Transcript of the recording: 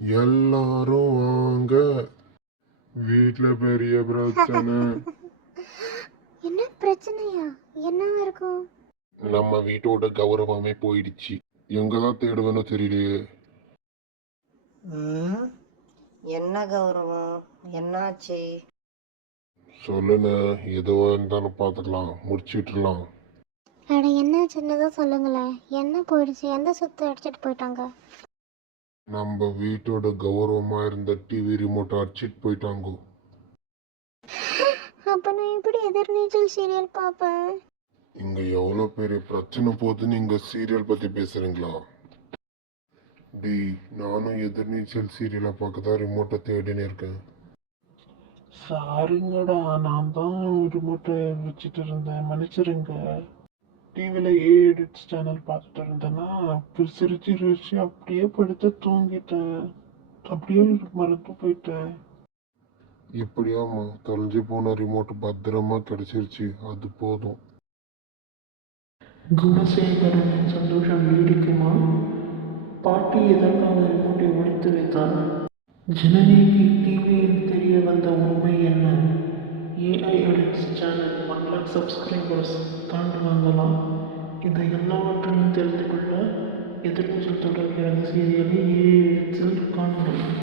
எல்லாரும் வாங்க, வீட்ல பெரிய பிரச்சனை. என்ன பிரச்சனையா? என்ன இருக்கும்? நம்ம வீட்டோட கௌரவமே போயிடுச்சு. எங்கதான் தேடுவேன்னு தெரியலையே. என்ன கௌரவம்? என்னாச்சு? சொல்லுங்க, எதுவா இருந்தாலும் பார்த்துக்கலாம், முடிச்சிட்டுலாம். அட என்ன சின்னதாக சொல்லுங்களேன். என்ன போயிடுச்சு? எந்த சுத்து அடிச்சிட்டு போயிட்டாங்க? நம்ம வீட்டோட கௌரவமா இருந்த டிவி ரிமோட் அடிச்சிட்டு போயிட்டாங்க. அப்போ நான் எப்படி எதிர்நீச்சல் சீரியல் பார்ப்பேன்? இங்க எவ்வளோ பெரிய பிரச்சனை போகுதுன்னு இங்க சீரியல் பத்தி பேசுறீங்களா? நானும் எதிர்நீச்சல் சீரியலை பார்க்க தான் ரிமோட்டை தேடின்னு இருக்கேன். சாரிங்கடா, நான் தான் ரிமோட்டை வச்சுட்டு இருந்தேன், மன்னிச்சிருங்க. டிவியில் ஏ எடிட்ஸ் சேனல் பார்த்துட்டு இருந்தேன்னா சிரிச்சு அப்படியே படுத்து தூங்கிட்டேன். அப்படியே மறந்து போயிட்டேன். இப்படியாமா தொலைஞ்சு போன ரிமோட் பத்திரமா கிடைச்சிருச்சு, அது போதும். குணசேகரனின் சந்தோஷம் நீடிக்குமா? பாட்டி எதற்காக ரிமோட்டை ஒழித்து வைத்தார்? ஜனனிக்கு டிவியில் தெரிய வந்த உண்மை என்ன? AI edits channel 1 lakh subscribers தாண்டுவாங்களாம். இதை எல்லாவற்றையும் தெரிந்து கொள்ள எதிர்நீச்சல் தொடர்கிறது சீரியலை ஏஐ எடிட்ஸில் காணலாம்.